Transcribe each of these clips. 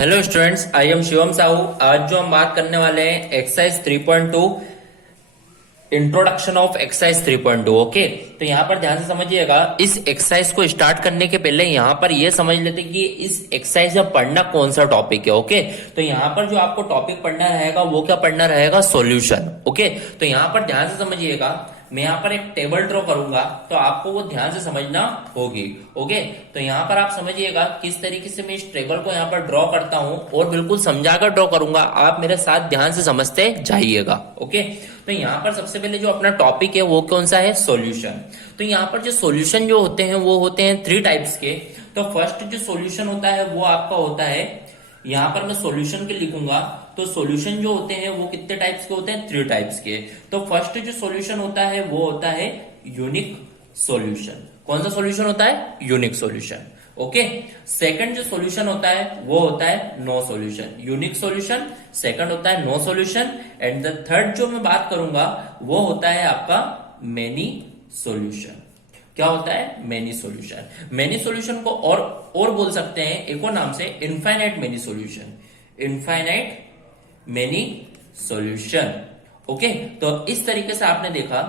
Hello students, I am Shivam Sahu. आज जो हम बात करने वाले हैं exercise 3.2 introduction of exercise 3.2। Okay, तो यहाँ पर ध्यान से समझिएगा। इस एक्सरसाइज को स्टार्ट करने के पहले यहाँ पर ये समझ लेते हैं कि इस एक्सरसाइज में पढ़ना कौन सा टॉपिक है। ओके, तो यहाँ पर जो आपको टॉपिक पढ़ना रहेगा वो क्या पढ़ना रहेगा? सॉल्यूशन। ओके, तो यहाँ पर ध्यान से समझिएगा। मैं यहाँ पर एक टेबल ड्रॉ करूंगा तो आपको वो ध्यान से समझना होगी। ओके, तो यहाँ पर आप समझिएगा किस तरीके से मैं इस टेबल को यहाँ पर ड्रॉ करता हूं और बिल्कुल समझाकर ड्रॉ करूंगा। आप मेरे साथ ध्यान से समझते जाइएगा। ओके, तो यहाँ पर सबसे पहले जो अपना टॉपिक है वो कौन सा है? सॉल्यूशन। तो यहाँ पर जो सॉल्यूशन जो होते हैं वो होते हैं 3 टाइप्स के। तो फर्स्ट जो सॉल्यूशन होता है वो आपका होता है, यहाँ पर मैं सॉल्यूशन के लिखूंगा तो सॉल्यूशन जो होते हैं वो कितने टाइप्स के होते हैं? 3 टाइप्स के। तो फर्स्ट जो सॉल्यूशन होता है वो होता है यूनिक सॉल्यूशन। कौन सा सॉल्यूशन होता है? Unique solution. ओके, सेकंड जो सॉल्यूशन होता है वो होता है no solution. Unique solution, second होता है no solution, and the third जो मैं बात करूंगा वो होता है आपका मेनी सॉल्यूशन। क्या होता है? Many solution. मेनी सॉल्यूशन को और बोल सकते हैं एक और नाम से, infinite many solution. Infinite many solution. Okay, तो इस तरीके से आपने देखा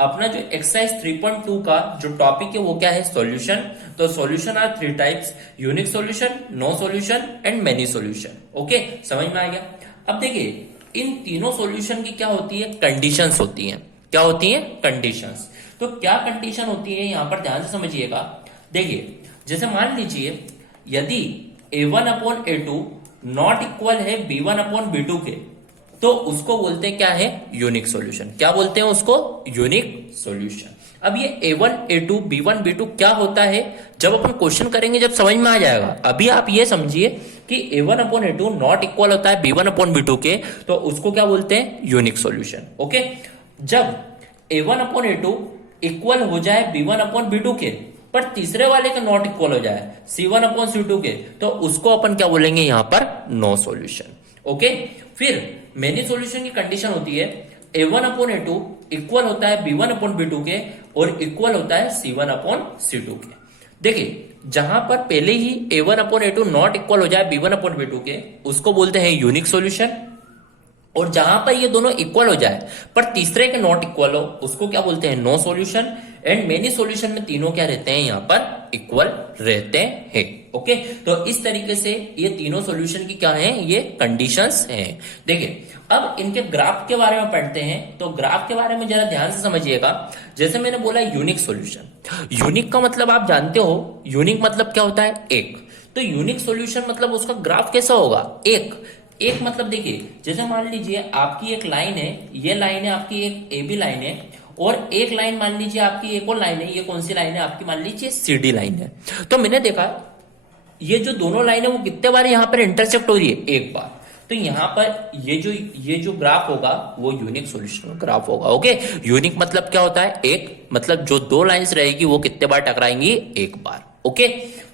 अपना जो एक्सरसाइज 3.2 का जो टॉपिक है वो क्या है? सॉल्यूशन। तो solution are 3 types, unique solution, no solution and many solution. Okay, समझ में आ गया? अब देखिए इन तीनों सॉल्यूशन की क्या होती है? कंडीशंस होती हैं। क्या होती हैं? कंडीशंस। तो क्या कंडीशन होती है यहां पर ध्यान से समझिएगा। देखिए जैसे मान लीजिए यदि a1/a2 नॉट इक्वल है b1/b2 के, तो उसको बोलते हैं क्या है? Unique solution. क्या बोलते हैं उसको? Unique solution. अब ये a1 a2 b1 b2 क्या होता है जब अपन क्वेश्चन करेंगे जब समझ में आ जाएगा। अभी आप ये समझिए कि a1/a2 नॉट इक्वल होता है b1/b2 के, तो उसको क्या बोलते हैं? Unique solution. ओके, जब a1/a2 इक्वल हो जाए b1/b2 के पर तीसरे वाले के नॉट इक्वल हो जाए c1/c2 के, तो उसको अपन क्या बोलेंगे यहां पर? No solution. ओके, फिर मेनी सॉल्यूशन की कंडीशन होती है a1/a2 इक्वल होता है b1/b2 के और इक्वल होता है c1/c2 के। देखिए जहां पर पहले ही a1/a2 नॉट इक्वल हो जाए b1/b2 के, उसको बोलते हैं यूनिक सॉल्यूशन। और जहां पर ये दोनों इक्वल हो जाए पर तीसरे के नॉट इक्वल हो, उसको क्या बोलते हैं? No solution. And many solution में तीनों क्या रहते हैं? यहां पर इक्वल रहते हैं। ओके, तो इस तरीके से ये तीनों सॉल्यूशन की क्या है? ये कंडीशंस हैं। देखिए अब इनके ग्राफ के बारे में पढ़ते हैं। तो ग्राफ के बारे में जरा ध्यान से समझिएगा। जैसे मैंने बोला यूनिक सॉल्यूशन। यूनिक का मतलब आप जानते हो, यूनिक मतलब क्या होता है? एक। तो यूनिक सॉल्यूशन मतलब उसका ग्राफ कैसा होगा? एक मतलब देखिए जैसे मान लीजिए आपकी एक लाइन है, ये लाइन है आपकी एक ए बी लाइन है, और एक लाइन मान लीजिए आपकी एक और लाइन है। ये कौन सी लाइन है आपकी? मान लीजिए CD लाइन है। तो मैंने देखा ये जो दोनों लाइन है वो कितने बार यहां पर इंटरसेक्ट हो रही है? एक बार। तो यहां पर ये जो ग्राफ होगा वो यूनिक सॉल्यूशन का ग्राफ होगा। ओके, यूनिक मतलब क्या होता है? एक। मतलब जो दो लाइंस रहेगी वो कितने बार टकराएंगी? एक बार। ओके,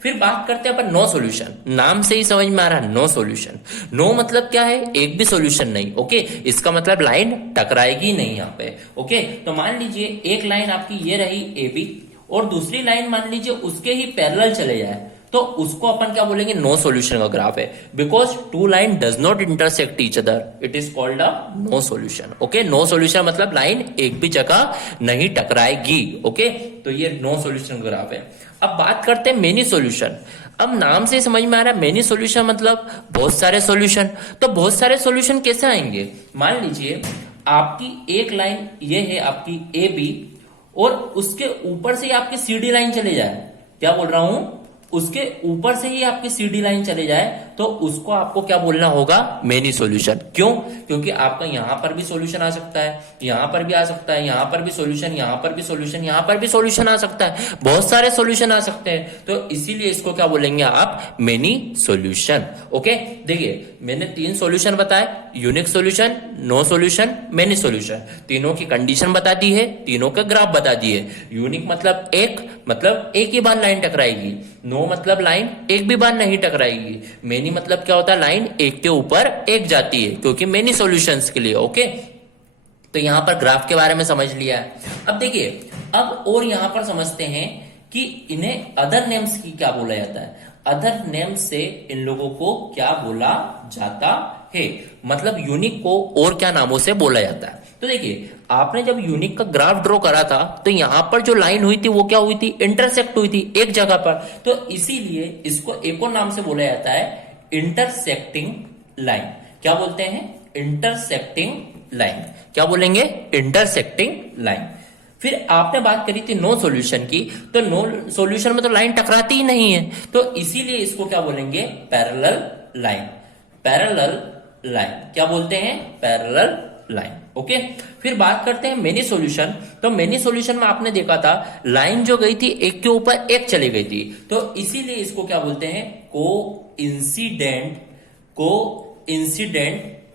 फिर बात करते हैं अपन नो सॉल्यूशन। नाम से ही समझ में आ रहा है नो सॉल्यूशन। नो मतलब क्या है? एक भी सॉल्यूशन नहीं। ओके, इसका मतलब लाइन टकराएगी नहीं यहाँ पे। ओके, तो मान लीजिए एक लाइन आपकी ये रही ए बी और दूसरी लाइन मान लीजिए उसके ही पैरेलल चले जाए, तो उसको अपन क्या बोलेंगे? नो सॉल्यूशन का ग्राफ है। Because 2 line does not intersect each other, it is called a no solution. Okay, no solution मतलब लाइन एक भी जगह नहीं टकराएगी। ओके, तो ये नो सॉल्यूशन का ग्राफ है। अब बात करते हैं मेनी सॉल्यूशन। अब नाम से समझ में आ रहा है मेनी सॉल्यूशन मतलब बहुत सारे सॉल्यूशन। तो बहुत सारे सॉल्यूशन कैसे आएंगे? मान लीजिए आपकी एक लाइन ये है आपकी ए बी और उसके ऊपर से ही आपकी CD लाइन चले जाए। क्या बोल रहा हूं? उसके ऊपर से ही आपकी CD लाइन चले जाए तो उसको आपको क्या बोलना होगा? Many solution. क्यों? क्योंकि आपका यहां पर भी सॉल्यूशन आ सकता है, यहां पर भी आ सकता है, यहां पर भी सॉल्यूशन, यहां पर भी सॉल्यूशन, यहां पर भी सॉल्यूशन आ सकता है। बहुत सारे सॉल्यूशन आ सकते हैं, तो इसीलिए इसको क्या बोलेंगे आप? Many solution. ओके, देखिए मैंने 3 सॉल्यूशन बताए, unique solution, no solution, many solution. तीनों की कंडीशन बता दी है, तीनों का ग्राफ बता दिए। यूनिक मतलब एक ही बार लाइन टकराएगी। नो मतलब लाइन एक भी बार नहीं टकराएगी। मेनी मतलब क्या होता है? लाइन एक के ऊपर एक जाती है, क्योंकि मेनी सॉल्यूशंस के लिए। ओके, तो यहां पर ग्राफ के बारे में समझ लिया है। अब देखिए अब और यहां पर समझते हैं कि इन्हें अदर नेम्स की क्या बोला जाता है। अदर नेम से इन लोगों को क्या बोला जाता है, मतलब यूनिक को और क्या नामों से बोला जाता है। तो देखिए आपने जब यूनिक का ग्राफ ड्रॉ करा था तो यहां पर जो लाइन हुई थी वो क्या हुई थी, इंटरसेक्ट हुई थी एक जगह पर, तो इसीलिए इसको एक और नाम से बोला जाता है इंटरसेक्टिंग लाइन। क्या बोलते हैं, इंटरसेक्टिंग लाइन। क्या बोलेंगे, इंटरसेक्टिंग लाइन। फिर आपने बात करी थी नो सॉल्यूशन की, तो नो सॉल्यूशन में तो लाइन टकराती ही नहीं है, तो इसीलिए इसको क्या बोलेंगे, पैरेलल लाइन। पैरेलल लाइन क्या बोलते हैं, पैरेलल लाइन। ओके, फिर बात करते हैं मेनी सॉल्यूशन। तो मेनी सॉल्यूशन में आपने देखा था लाइन जो गई थी एक के ऊपर एक चली गई थी, तो इसीलिए इसको क्या बोलते हैं, कोइंसिडेंट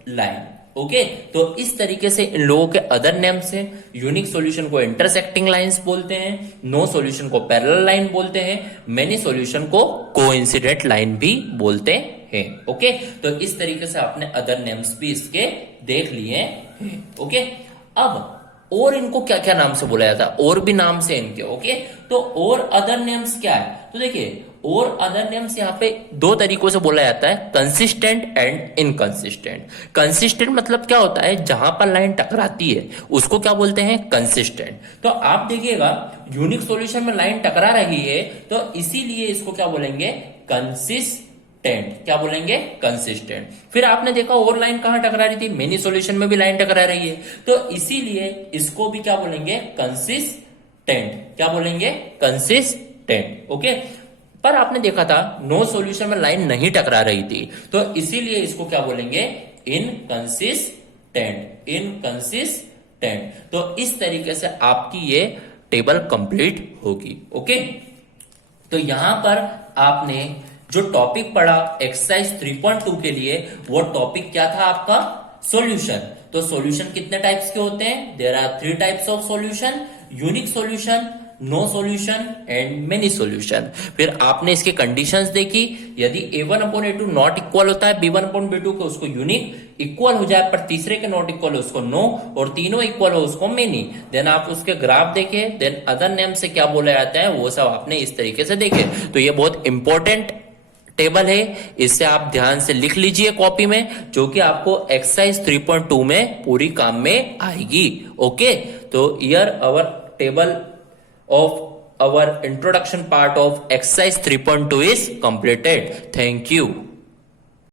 लाइन। ओके, तो इस तरीके से इन लोगों के अदर नेम्स हैं। यूनिक सॉल्यूशन को इंटरसेक्टिंग लाइंस बोलते हैं, नो सॉल्यूशन को पैरेलल लाइन बोलते हैं, मेनी सॉल्यूशन को कोइंसिडेंट लाइन भी बोलते हैं। ओके, तो इस तरीके से आपने अदर नेम्स भी इसके देख लिए हैं। ओके, अब और इनको क्या क्या नाम से बोला जाता है, और भी नाम से इनके। ओके, तो और अदर नेम्स क्या है, तो देखिए और अदर नेम्स यहाँ पे दो तरीकों से बोला जाता है, कंसिस्टेंट एंड इनकंसिस्टेंट। कंसिस्टेंट मतलब क्या होता है, जहां पर लाइन टकराती है उसको क्या बोलते हैं, कंसिस्टेंट। तो आप देखिएगा यूनिक सॉल्यूशन में लाइन टकरा रही है तो इसीलिए इसको क्या बोलेंगे, कंसिस्टेंट। क्या बोलेंगे, कंसिस्टेंट। फिर आपने देखा और लाइन कहां टकरा रही थी, मेनी सॉल्यूशन में भी लाइन टकरा रही है, तो इसीलिए इसको भी क्या बोलेंगे, कंसिस्टेंट। क्या बोलेंगे, कंसिस्टेंट। ओके, पर आपने देखा था नो सॉल्यूशन में लाइन नहीं टकरा रही थी, तो इसीलिए इसको क्या बोलेंगे, इनकंसिस्टेंट। इनकंसिस्टेंट। तो इस तरीके से आपकी ये टेबल कंप्लीट होगी। ओके, तो यहां पर आपने जो टॉपिक पढ़ा एक्सरसाइज 3.2 के लिए, वो टॉपिक क्या था आपका, सॉल्यूशन। तो सॉल्यूशन कितने टाइप्स के होते हैं, there are 3 types of solution, unique solution, no solution and many solution. फिर आपने इसके कंडीशंस देखी, यदि a1/a2 नॉट इक्वल होता है b1/b2 के, उसको यूनिक, इक्वल हो जाए पर तीसरे के नॉट इक्वल हो उसको नो, और तीनों इक्वल हो उसको मेनी। देन आप उसके ग्राफ देखे, देन अदर नेम से क्या बोला जाता है वो सब आपने इस तरीके से देखे। तो ये बहुत इंपॉर्टेंट टेबल है, इसे आप ध्यान से लिख लीजिए कॉपी में, जो कि आपको एक्सरसाइज 3.2 में पूरी काम में आएगी। ओके, तो here our table of our introduction part of exercise 3.2 is completed. Thank you.